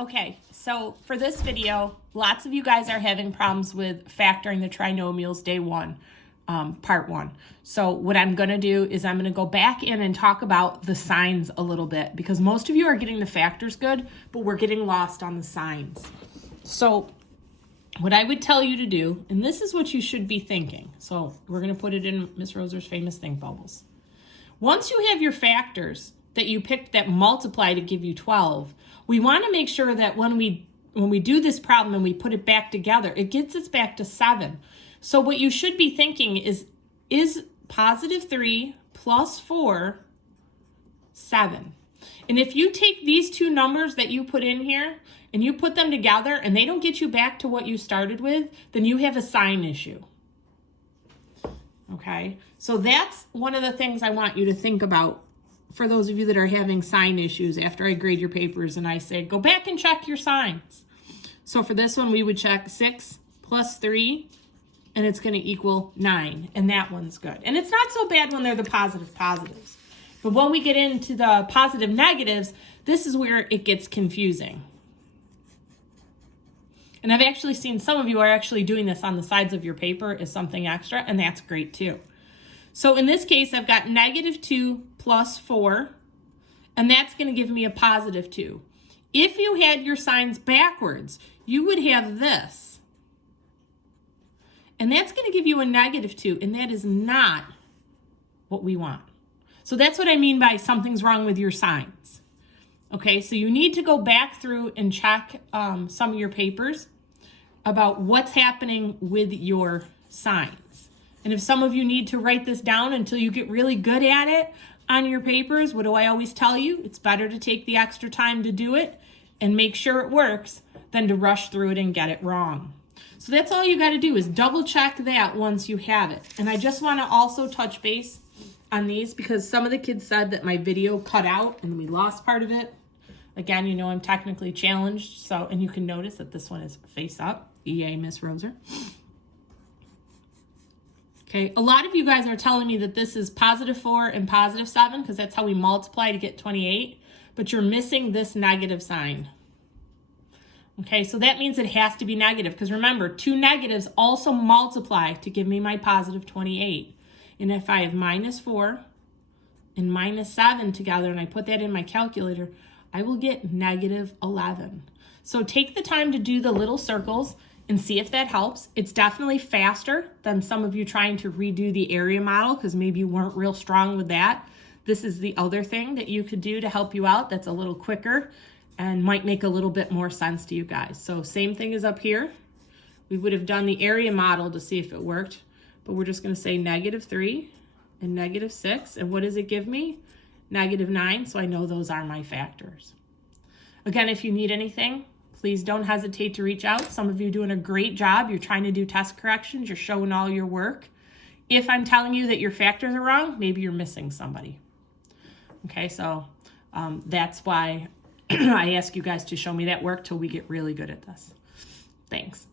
Okay, so for this video, lots of you guys are having problems with factoring the trinomials day one, part one. So what I'm gonna do is I'm gonna go back in and talk about the signs a little bit because most of you are getting the factors good, but we're getting lost on the signs. So what I would tell you to do, and this is what you should be thinking. So we're gonna put it in Miss Roser's famous think bubbles. Once you have your factors that you picked that multiply to give you 12, we want to make sure that when we do this problem and we put it back together, it gets us back to 7. So what you should be thinking is positive 3 plus 4, 7? And if you take these two numbers that you put in here and you put them together and they don't get you back to what you started with, then you have a sign issue. Okay, so that's one of the things I want you to think about for those of you that are having sign issues after I grade your papers and I say, go back and check your signs. So for this one, we would check 6 plus 3, and it's going to equal 9, and that one's good. And it's not so bad when they're the positive positives. But when we get into the positive negatives, this is where it gets confusing. And I've actually seen some of you are actually doing this on the sides of your paper as something extra, and that's great too. So in this case, I've got negative 2 plus 4, and that's going to give me a positive 2. If you had your signs backwards, you would have this. And that's going to give you a negative 2, and that is not what we want. So that's what I mean by something's wrong with your signs. Okay, so you need to go back through and check some of your papers about what's happening with your signs. And if some of you need to write this down until you get really good at it on your papers, what do I always tell you? It's better to take the extra time to do it and make sure it works than to rush through it and get it wrong. So that's all you got to do is double check that once you have it. And I just want to also touch base on these because some of the kids said that my video cut out and we lost part of it. Again, you know I'm technically challenged, so and you can notice that this one is face up. EA, Miss Roser. Okay, a lot of you guys are telling me that this is positive 4 and positive 7 because that's how we multiply to get 28, but you're missing this negative sign. Okay, so that means it has to be negative because remember, two negatives also multiply to give me my positive 28. And if I have minus 4 and minus 7 together and I put that in my calculator, I will get negative 11. So take the time to do the little circles and see if that helps. It's definitely faster than some of you trying to redo the area model because maybe you weren't real strong with that. This is the other thing that you could do to help you out that's a little quicker and might make a little bit more sense to you guys. So same thing as up here. We would have done the area model to see if it worked, but we're just going to say negative 3 and negative 6. And what does it give me? Negative 9, so I know those are my factors. Again, if you need anything, please don't hesitate to reach out. Some of you are doing a great job. You're trying to do test corrections. You're showing all your work. If I'm telling you that your factors are wrong, maybe you're missing somebody. Okay, so that's why I ask you guys to show me that work till we get really good at this. Thanks.